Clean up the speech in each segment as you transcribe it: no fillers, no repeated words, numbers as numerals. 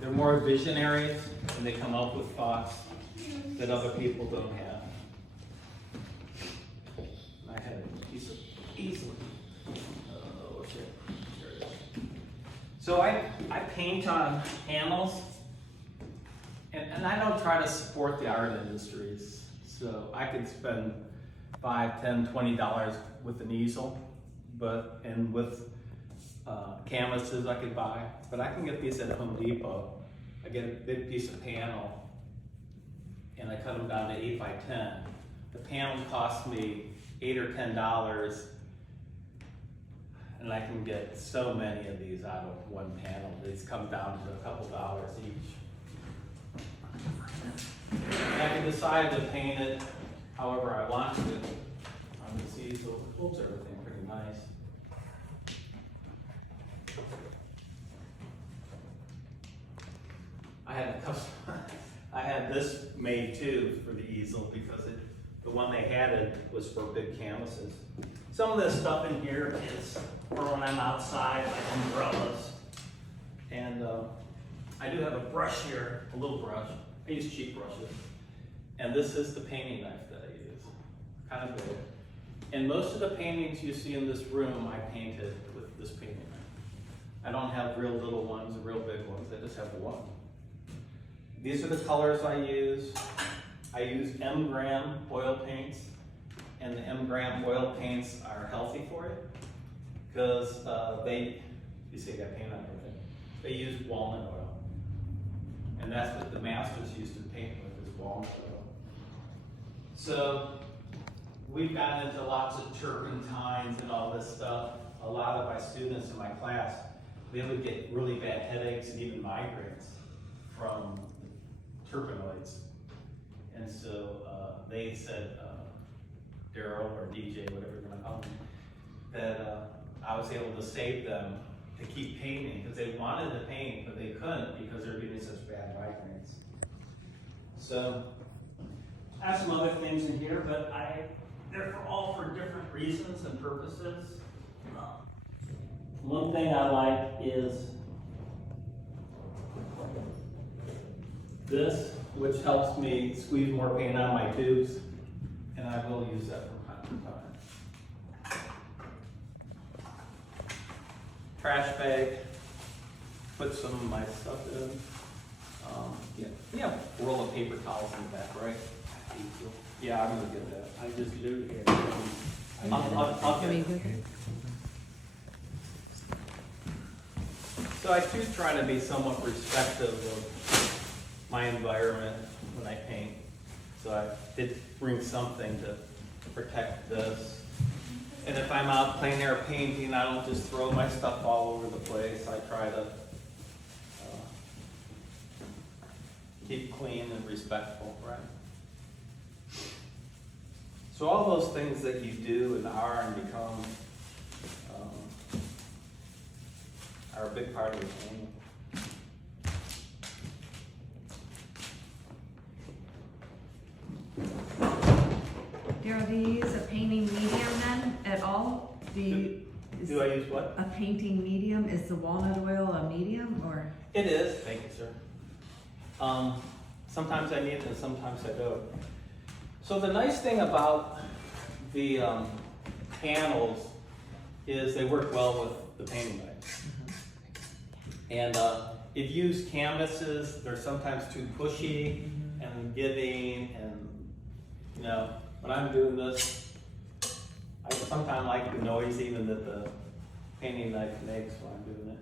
they're more visionaries and they come up with thoughts that other people don't have. I had a piece of easel. What's it? There it is. So I paint on panels, and I don't try to support the art industries. So I could spend $5, $10, $20 with an easel, and with canvases I could buy, but I can get these at Home Depot. I get a big piece of panel, and I cut them down to 8 by 10. The panel cost me $8 or $10, and I can get so many of these out of one panel. These come down to a couple dollars each. And I can decide to paint it however I want to on this easel. It holds everything pretty nice. I had this made too for the easel because the one they had was for big canvases. Some of this stuff in here is for when I'm outside, like umbrellas. And I do have a brush here, a little brush. I use cheap brushes. And this is the painting knife that I use, kind of big. And most of the paintings you see in this room, I painted with this painting knife. I don't have real little ones or real big ones, I just have one. These are the colors I use. I use M-gram oil paints, and the M-gram oil paints are healthy for you because you see I got paint on everything. They use walnut oil, and that's what the masters used to paint with, is walnut oil. So we've gotten into lots of turpentines and all this stuff. A lot of my students in my class, they would get really bad headaches and even migraines from terpenoids. And so they said, Daryl or DJ, whatever you're gonna call me, that I was able to save them to keep painting because they wanted to paint, but they couldn't because they're getting such bad migraines. So I have some other things in here, but they're all for different reasons and purposes. One thing I like is this, which helps me squeeze more paint out of my tubes, and I will use that from time to time. Trash bag, put some of my stuff in. Yeah, roll of paper towels in the back, right? Yeah, I'm gonna get that. I just do here. I'll get it. So I do try to be somewhat respectful of my environment when I paint. So I did bring something to protect this. And if I'm out plein air painting, I don't just throw my stuff all over the place. I try to keep clean and respectful, right? So all those things that you do and are and become are a big part of the painting. Daryl, do you use a painting medium then at all? Do I use what? A painting medium? Is the walnut oil a medium or? It is. Thank you, sir. Sometimes I need it and sometimes I don't. So the nice thing about the panels is they work well with the painting knife. And if you use canvases, they're sometimes too pushy and giving, and you know, when I'm doing this, I sometimes like the noise even that the painting knife makes when I'm doing it.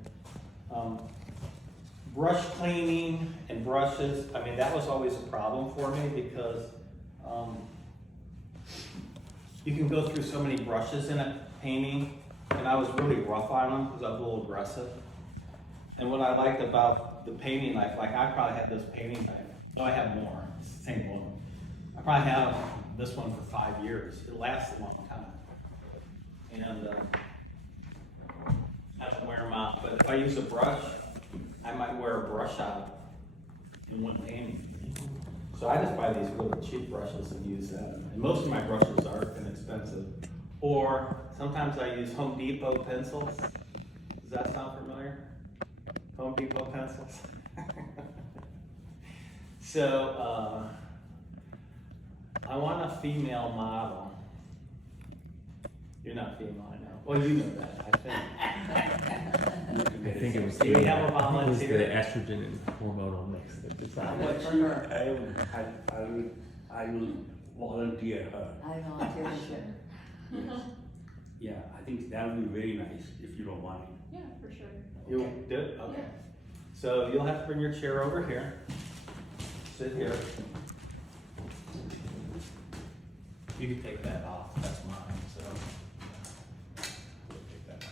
Brush cleaning and brushes, I mean, that was always a problem for me because you can go through so many brushes in a painting, and I was really rough on them because I was a little aggressive. And what I liked about the painting knife, like I probably had this painting knife, no, I have more, it's the same one. I probably have this one for 5 years. It lasts a long time. And I don't wear them out, but if I use a brush, I might wear a brush out in one painting. So I just buy these really cheap brushes and use them. And most of my brushes are inexpensive. Or sometimes I use Home Depot pencils. Does that sound familiar? Home Depot pencils. So, I want a female model. You're not female, I know. Well, you know that, I think. I think it was. Do we have a It was volunteer? the estrogen and hormonal mix that decided. What's her? I will volunteer her. I volunteer to share. Yes. Yeah, I think that would be very nice if you don't mind. Yeah, for sure. You'll do it? Okay. So you'll have to bring your chair over here. Sit here. You can take that off, that's mine, so. Take that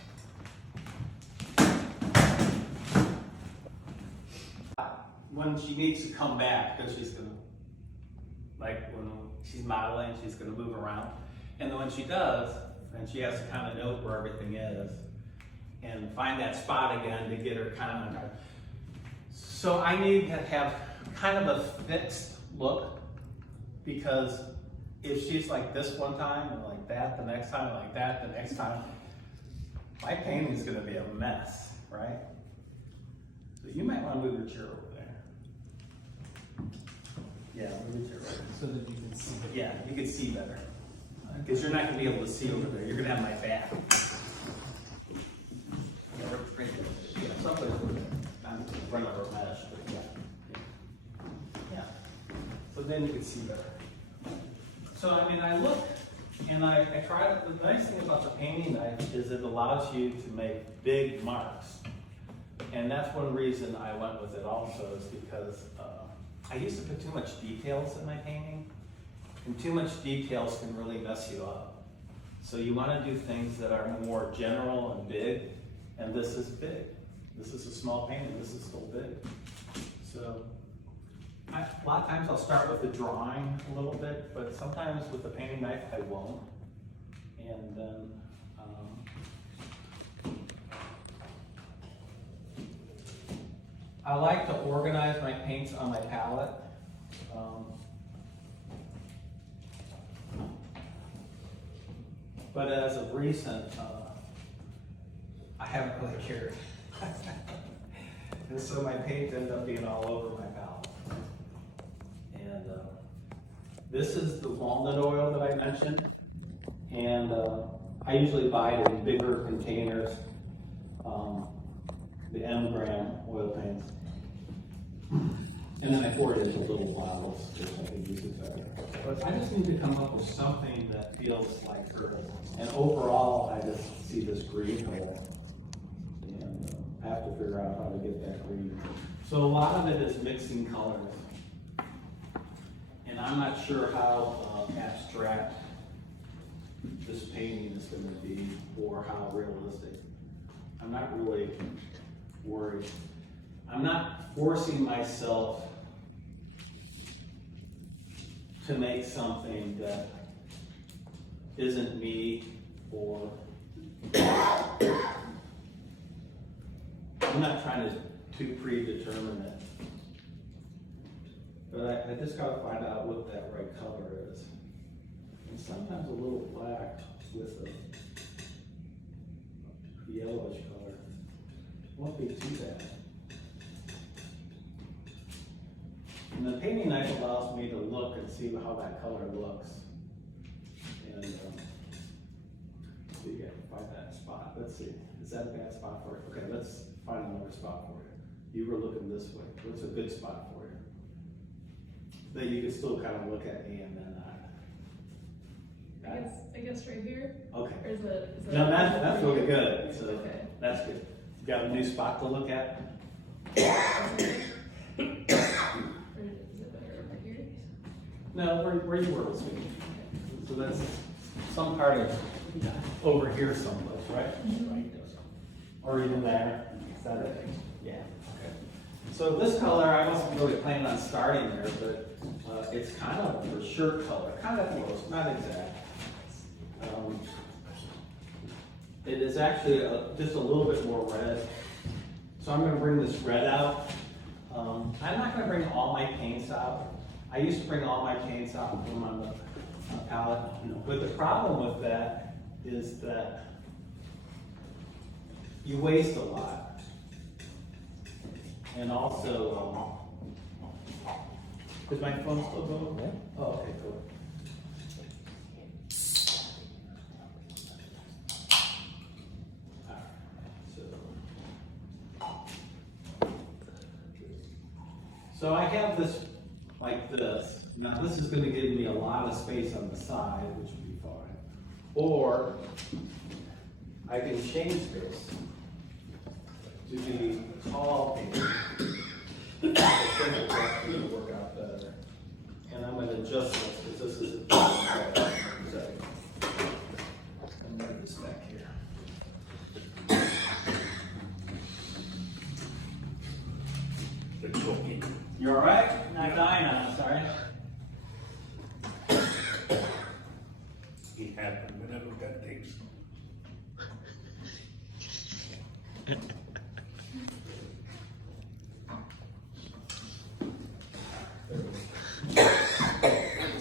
off. When she needs to come back, because she's gonna, like when she's modeling, she's gonna move around. And then when she does, then she has to kind of note where everything is and find that spot again to get her kind of on time. So I need to have kind of a fixed look, because if she's like this one time and like that the next time, like that the next time, my painting is going to be a mess, right? So you might want to move your chair over there. Yeah, move your chair over there. So that you can see. Yeah, you can see better. Because you're not going to be able to see over there. You're going to have my back. Yeah, someplace over there. I'm in front of her mesh, but yeah. Yeah. So then you can see better. So, I mean, I look and I try to, the nice thing about the painting knife is it allows you to make big marks. And that's one reason I went with it also, is because I used to put too much details in my painting. And too much details can really mess you up. So you want to do things that are more general and big, and this is big. This is a small painting, this is still big. So a lot of times I'll start with the drawing a little bit, but sometimes with the painting knife I won't. And then I like to organize my paints on my palette. But as of recent, I haven't really cared. And so my paint ended up being all over my palette. And this is the walnut oil that I mentioned. And I usually buy it in bigger containers, the M-gram oil paints. And then I pour it into little bottles, which I can use it better. But I just need to come up with something that feels like her. And overall, I just see this green color. And I have to figure out how to get that green. So a lot of it is mixing colors. And I'm not sure how abstract this painting is going to be or how realistic. I'm not really worried. I'm not forcing myself to make something that isn't me, or I'm not trying to predetermine it. But I just gotta find out what that right color is. And sometimes a little black with a yellowish color won't be too bad. And the painting knife allows me to look and see how that color looks. And so you gotta find that spot. Let's see, is that a bad spot for it? Okay, let's find another spot for you. You were looking this way. What's a good spot for you? That you can still kind of look at me and then I guess right here. Okay. Or is it? No, that's really good. So Okay. that's good. You got a new spot to look at? Or is it better over here? No, where you were was good. So that's some part of over here someplace, right? Or even there. Is that it? Yeah. Okay. So this color, I wasn't really planning on starting there, but it's kind of a shirt color, kind of close, not exact. It is actually just a little bit more red. So I'm going to bring this red out. I'm not going to bring all my paints out. I used to bring all my paints out and put them on the palette. But the problem with that is that you waste a lot. And also, Is my phone still going? Yeah. Oh, okay, cool. Alright, so I have this like this. Now this is gonna give me a lot of space on the side, which would be fine. Or I can change this to be tall painting. I think it's actually gonna work out better. And I'm gonna adjust this, because this is a so I'm gonna move this back here. It's okay. You all right? Not dying on us, sorry. It happened when I look at things.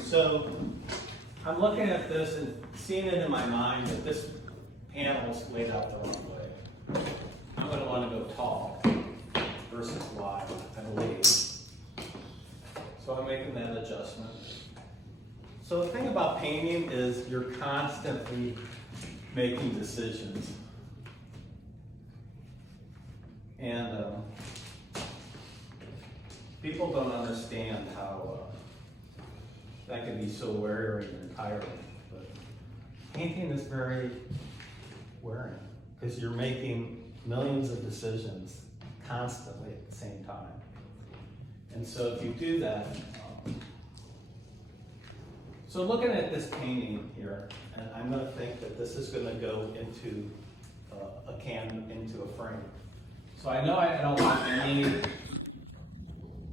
So I'm looking at this and seeing it in my mind that this panel's laid out the wrong way. I'm gonna wanna go tall versus wide, I believe. So I'm making that adjustment. So the thing about painting is you're constantly making decisions. And people don't understand how that can be so wearing and tiring. But painting is very wearing because you're making millions of decisions constantly at the same time. And so if you do that, so looking at this painting here, and I'm gonna think that this is gonna go into into a frame. So I know I don't want any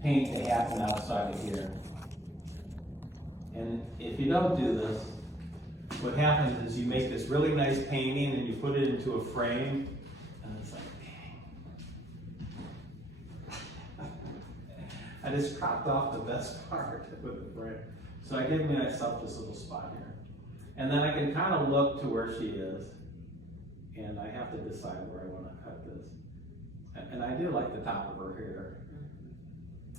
paint to happen outside of here. And if you don't do this, what happens is you make this really nice painting and you put it into a frame, and it's like, dang. I just cropped off the best part with the frame. So I give myself this little spot here. And then I can kind of look to where she is, and I have to decide where I want to cut this. And I do like the top of her hair,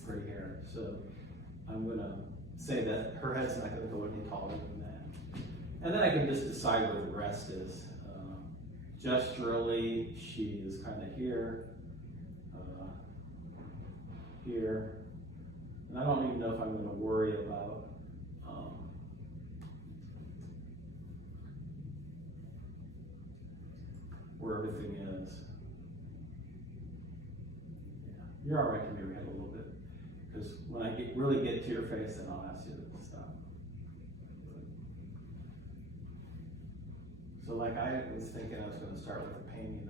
gray hair. So I'm gonna say that her head's not gonna go any taller than that. And then I can just decide where the rest is. Gesturally, she is kind of here, here. And I don't even know if I'm gonna worry about where everything is. Yeah, you're all right to move your head a little bit, because when I really get to your face, then I'll ask you to stop. So like I was thinking I was going to start with a painting,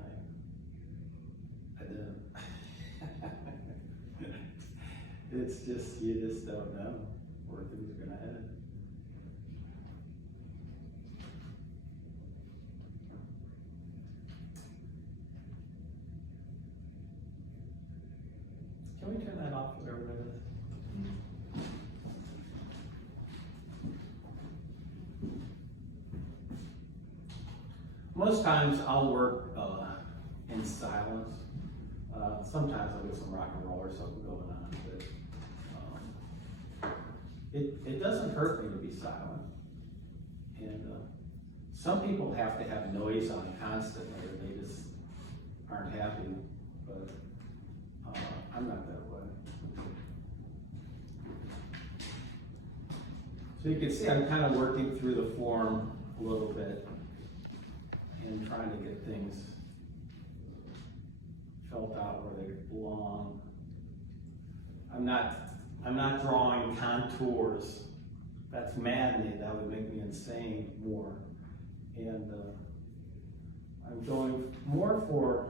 I didn't. It's just, you just don't know where things are going to head. Can we turn that off, whatever it is? Most times I'll work in silence. Sometimes I'll get some rock and roll or something going on, but it doesn't hurt me to be silent. And some people have to have noise on constantly, or they just aren't happy. But I'm not that way. So you can see I'm kind of working through the form a little bit and trying to get things felt out where they belong. I'm not drawing contours. That's maddening. That would make me insane more. And I'm going more for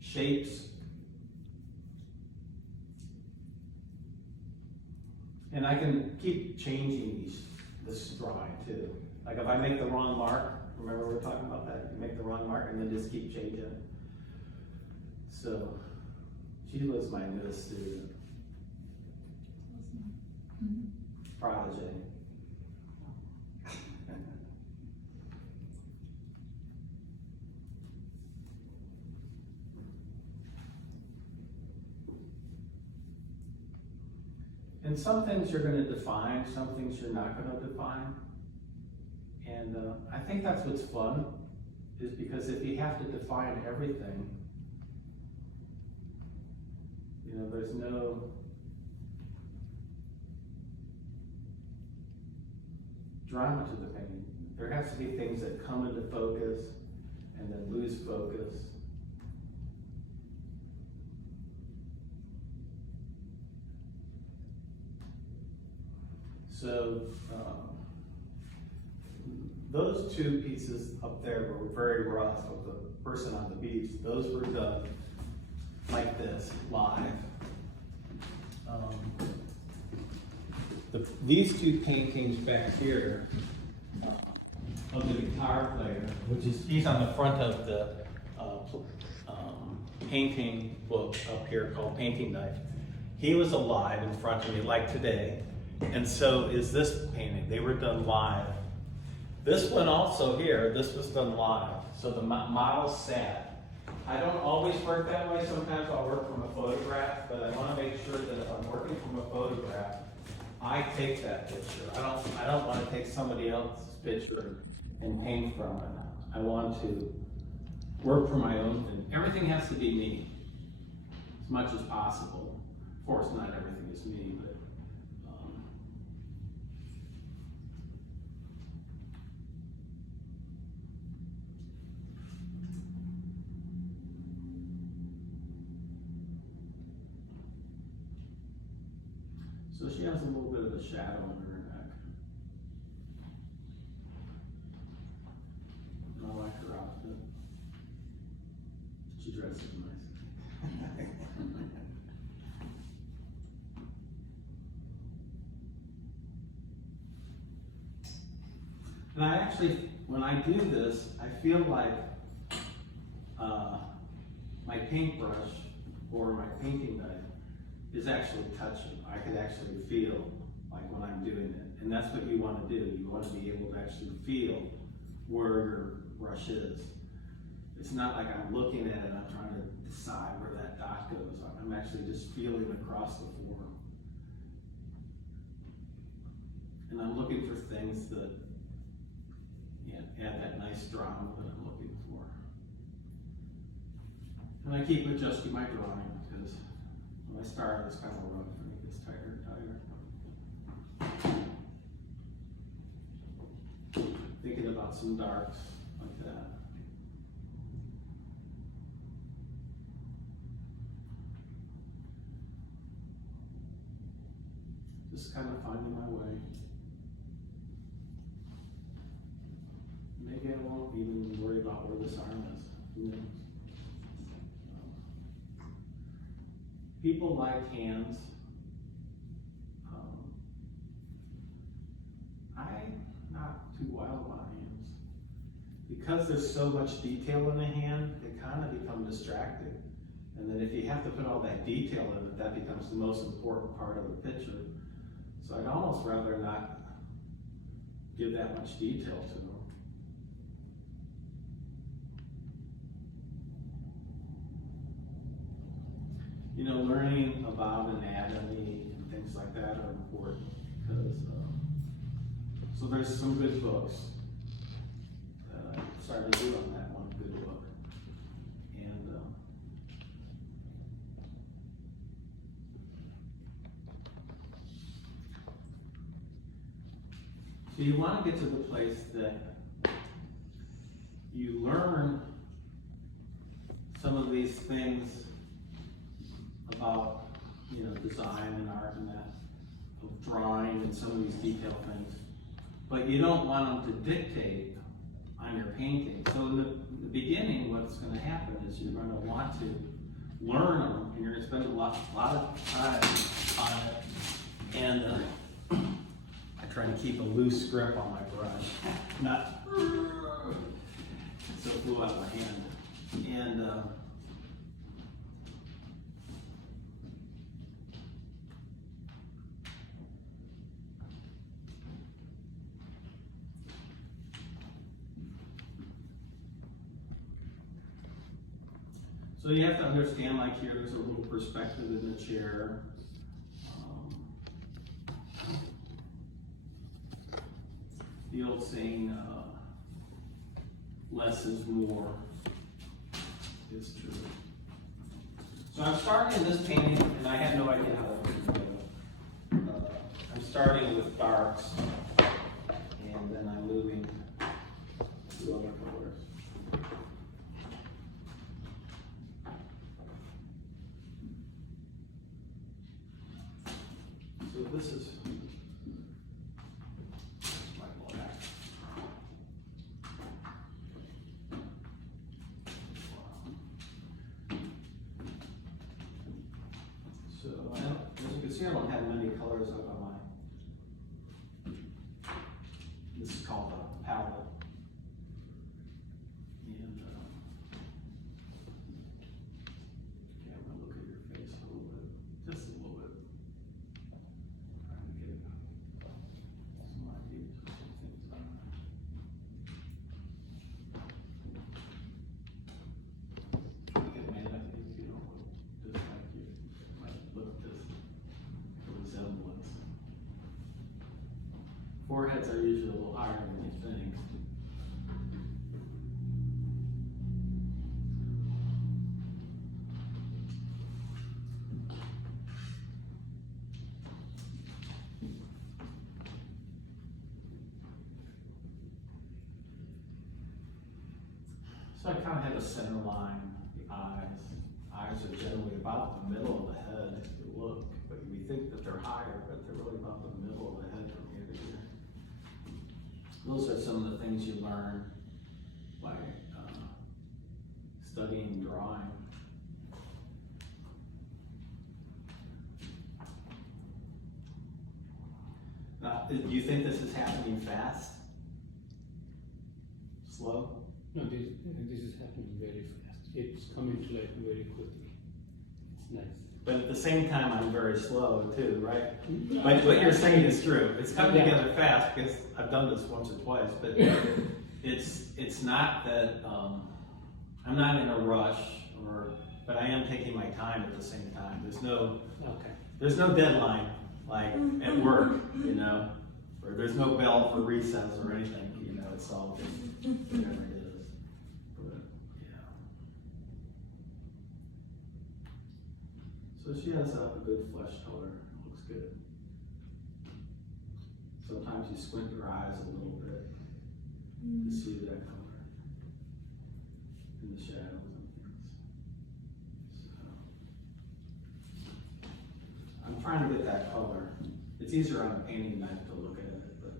shapes. And I can keep changing this drawing too. Like if I make the wrong mark, remember we were talking about that? You make the wrong mark and then just keep changing it. So she was my newest student. Prodigy. And some things you're gonna define, some things you're not gonna define. And I think that's what's fun, is because if you have to define everything, you know, there's no drama to the painting. There has to be things that come into focus and then lose focus. So, those two pieces up there were very rough of the person on the beach. Those were done like this, live. These two paintings back here of the guitar player, which is, he's on the front of the painting book up here called Painting Knife. He was alive in front of me like today, and so is this painting. They were done live. This one also here, this was done live. So the model sat. I don't always work that way. Sometimes I'll work from a photograph, but I want to make sure that if I'm working from a photograph, I take that picture. I don't want to take somebody else's picture and paint from it. I want to work for my own thing. Everything has to be me, as much as possible. Of course, not everything is me, but so she has a little bit of a shadow under her neck. And I like her outfit. She dresses nice. And I actually, when I do this, I feel like my paintbrush or my painting knife is actually touching. I could actually feel like when I'm doing it. And that's what you want to do. You want to be able to actually feel where your brush is. It's not like I'm looking at it and I'm trying to decide where that dot goes. I'm actually just feeling across the form. And I'm looking for things that add that nice drama that I'm looking for. And I keep adjusting my drawing because when I start, it's kind of rough and it gets tighter and tighter. Thinking about some darks like that. Just kind of finding my way. Maybe I won't even worry about where this arm is. Who knows? People like hands. I'm not too wild about hands. Because there's so much detail in the hand, they kind of become distracting. And then if you have to put all that detail in it, that becomes the most important part of the picture. So I'd almost rather not give that much detail to them. You know, learning about anatomy and things like that are important because, so there's some good books that I started to do on that one good book. And so you want to get to the place that you learn some of these things about, you know, design and art and that, of drawing and some of these detailed things, but you don't want them to dictate on your painting. So in the beginning, what's going to happen is you're going to want to learn them, and you're going to spend a lot of time on it. And I try to keep a loose grip on my brush, not so it flew out of my hand. And so you have to understand, like here, there's a little perspective in the chair. the old saying, less is more is true. So I'm starting this painting, and I have no idea how to do it. I'm starting with darks, and then I'm moving to other colors. So this is my black. So I don't, as you can see, I don't have many colors up on my. This is called a palette. And camera, look at your face a little bit, just a little bit. Trying to get some ideas of some things on there. Get mad at me if you don't look just like you. Might look just a resemblance. Foreheads are usually a little higher than you think. So I kind of have a center line, the eyes. Eyes are generally about the middle of the head if you look, but we think that they're higher, but they're really about the middle of the head from here to here. Those are some of the things you learn by studying drawing. Now, do you think this is happening fast? Slow? No, this is happening very fast. It's coming to life very quickly. It's nice. But at the same time, I'm very slow too, right? But what you're saying is true. It's coming together fast because I've done this once or twice, but it's not that, I'm not in a rush but I am taking my time at the same time. There's no deadline, like at work, you know, or there's no bell for recess or anything, you know, it's all just whatever it is. But, yeah. So she has a good flesh color, looks good. Sometimes you squint your eyes a little bit to see that color in the shadows and things. So, I'm trying to get that color. It's easier on a painting knife to look at it, but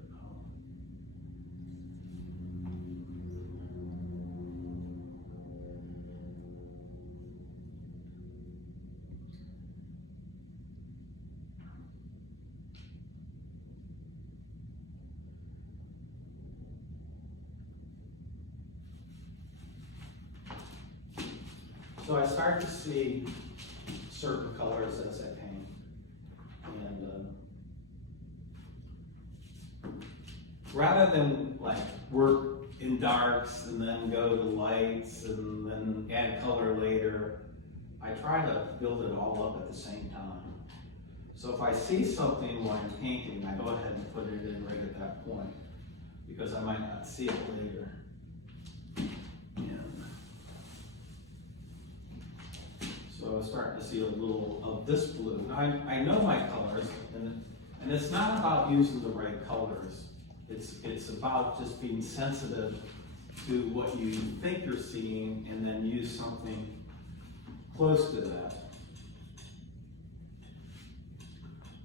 so I start to see certain colors as I paint, and rather than like work in darks and then go to lights and then add color later, I try to build it all up at the same time. So if I see something while I'm painting, I go ahead and put it in right at that point, because I might not see it later. And so I'm starting to see a little of this blue. I know my colors, and it's not about using the right colors. It's about just being sensitive to what you think you're seeing and then use something close to that.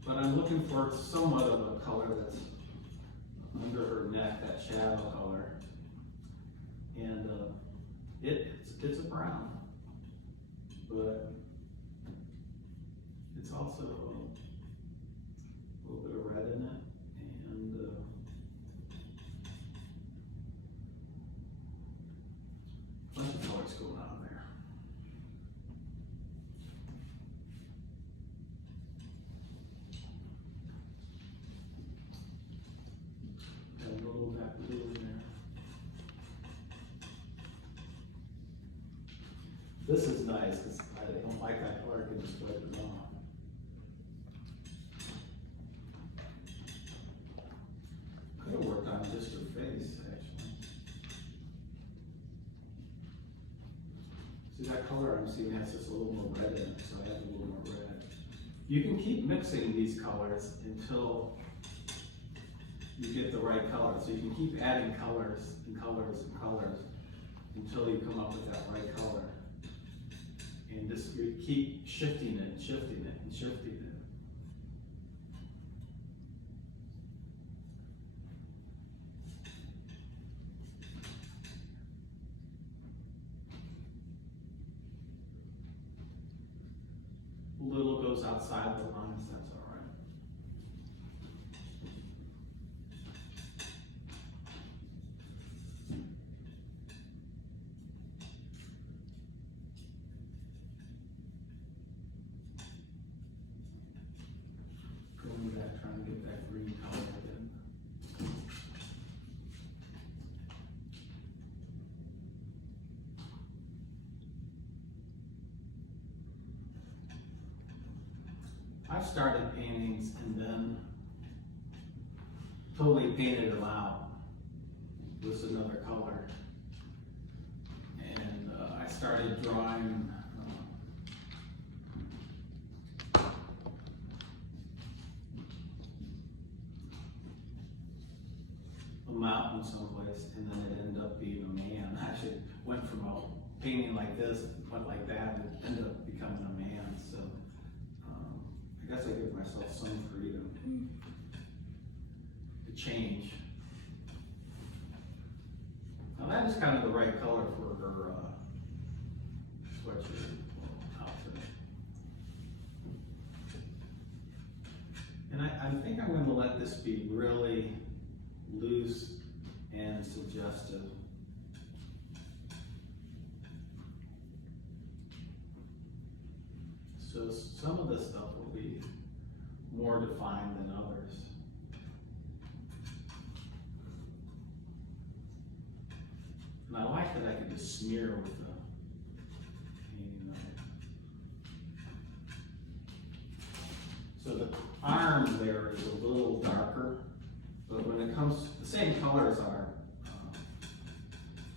But I'm looking for somewhat of a color that's under her neck, that shadow color. And it's a brown, but it's also a little bit of red in it, and a bunch of colors going on there. Got a little of that blue in there. This is nice, because I don't like that color, I can just wipe it off. Could have worked on just a See, that color I'm seeing has just a little more red in it, so I have a little more red. You can keep mixing these colors until you get the right color. So you can keep adding colors and colors and colors until you come up with that right color. And just you keep shifting it, and shifting it, and shifting it. Little goes outside the lines, that's all right. Going back, trying to get that green color again. I've started paintings and then totally painted them out with another color. And I started drawing a mountain someplace, and then it ended up being a man. I actually went from a painting like this, went like that, and it ended up becoming a man. So I guess I give myself some freedom to change. Now that is kind of the right color for her sweatshirt outfit. And I think I'm going to let this be really loose and suggestive. So some of this stuff will be more defined than others. And I like that I can just smear with the painting of it. So the arm there is a little darker, but when it comes, the same color as our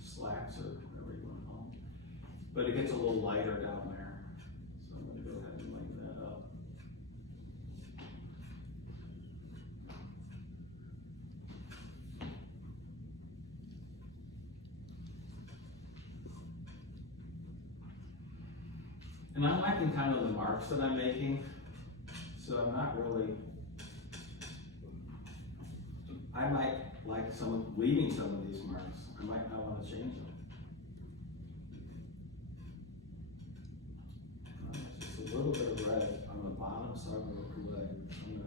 slacks or whatever you want to call them, but it gets a little lighter down there. So I'm going to go ahead and lighten that up. And I'm liking kind of the marks that I'm making, so I'm not really, I might like leaving some of these marks. I might not want to change them. Just a little bit of red on the bottom, so I'm going to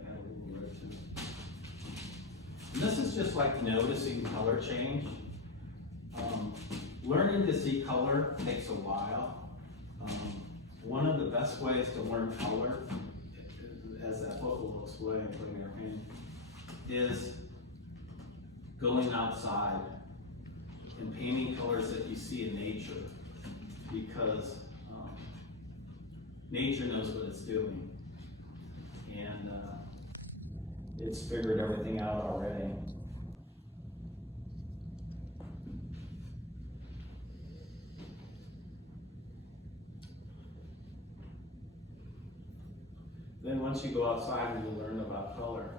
add a little red to it. And this is just like noticing color change. Learning to see color takes a while. One of the best ways to learn color, as that book will explain, putting your hand, is going outside and painting colors that you see in nature, because nature knows what it's doing, and it's figured everything out already. Then once you go outside and you learn about color,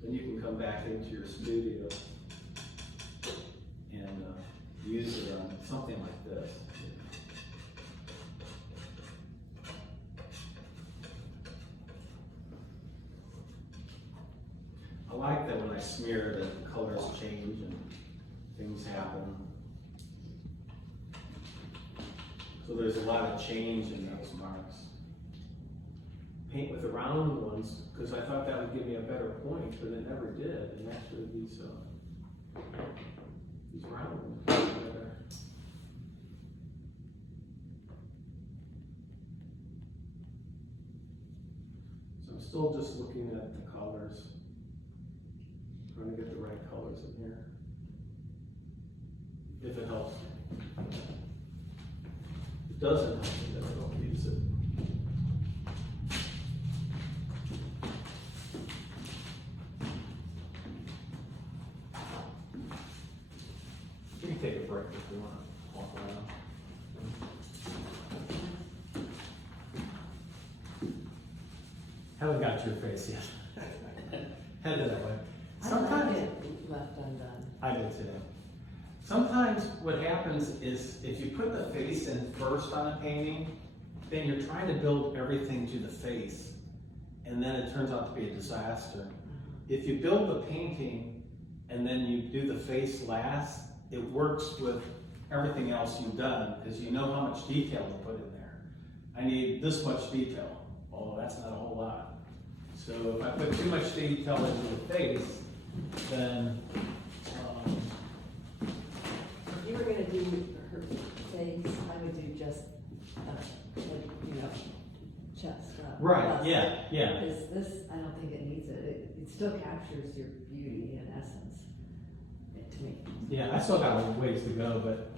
then you can come back into your studio and use it on something like this. I like that when I smear that the colors change and things happen. So there's a lot of change in those marks. Paint with the round ones, because I thought that would give me a better point, but it never did. And actually these round ones are better. So I'm still just looking at the colors, trying to get the right colors in here, if it helps. If it doesn't help me, then I don't use it. We can take a break if we want to walk around. Haven't got to your face yet. Headed that way. I Sometimes like it left undone. I did too. Sometimes what happens is if you put the face in first on a painting, then you're trying to build everything to the face, and then it turns out to be a disaster. If you build the painting and then you do the face last, it works with everything else you've done because you know how much detail to put in there. I need this much detail. Oh, that's not a whole lot. So if I put too much detail into the face, then If you were gonna do her face, I would do just, like, you know, chest up. right, bust. yeah. Because this, I don't think it needs it. It still captures your beauty in essence, to me. Yeah, I still got a ways to go, but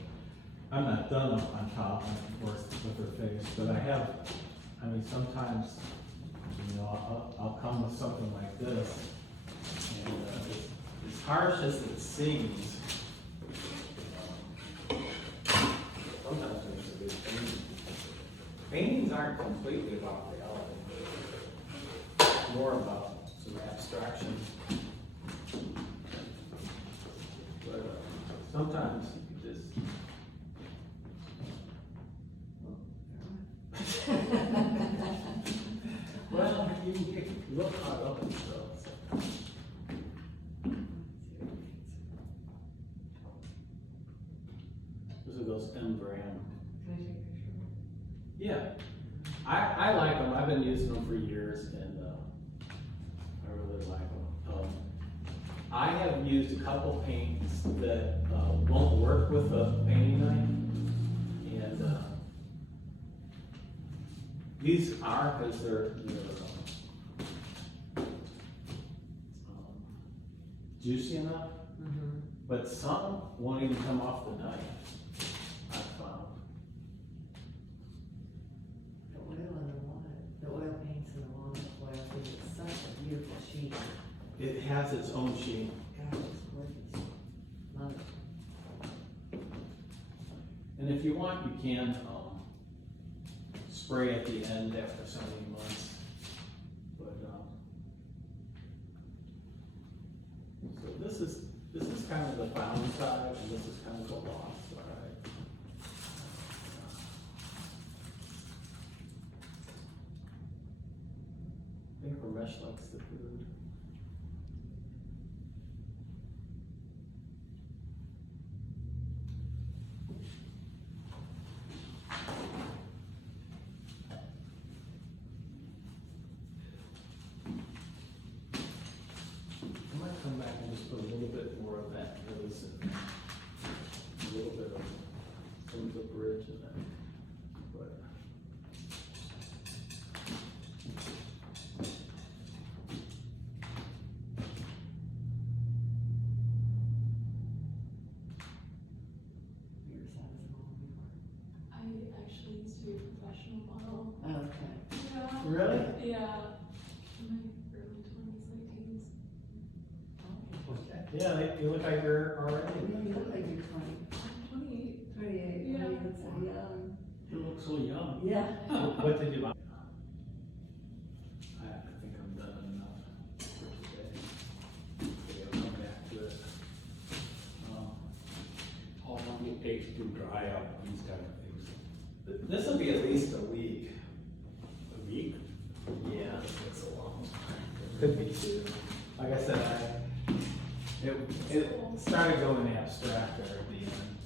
I'm not done on top, of course, with her face. But I have, I mean, sometimes, you know, I'll come with something like this, and as harsh as it seems, sometimes it makes a good painting. Paintings aren't completely about reality, it's more about some abstraction. But sometimes you just. Well, you get real caught up in stuff. So. Those are those M brand. Can I take a picture? Yeah, I like them. I've been using them for years, and I really like them. I have used a couple paints that won't work with a painting knife, and these are because they're juicy enough, but some won't even come off the knife. I've found. The oil in the walnut, the oil paints in the walnut oil, because it's such a beautiful sheet. It has its own sheen. Gosh, it's gorgeous. Love it. And if you want, you can spray at the end after so many months. But so this is kind of the found side, and this is kind of the lost side. I think Ramesh likes the food. I might come back and just put a little bit more of that release in there. A little bit of some of the bridge in there. But You ever sat as a model before? I actually used to be a professional model. Oh, okay. Yeah. really? Yeah. In my early 20s, late teens. Yeah, you look like you're already. You look like you're 20, I'm 28. 28, Yeah. you look so young. You look so young. Yeah. What did you buy? I think I'm done enough for today. Maybe I'll come back to it. How long it takes to dry up these kind of things? This will be at least a week. A week? Yeah, it takes a long time. Could be two. Like I said, it started going abstract there at the end.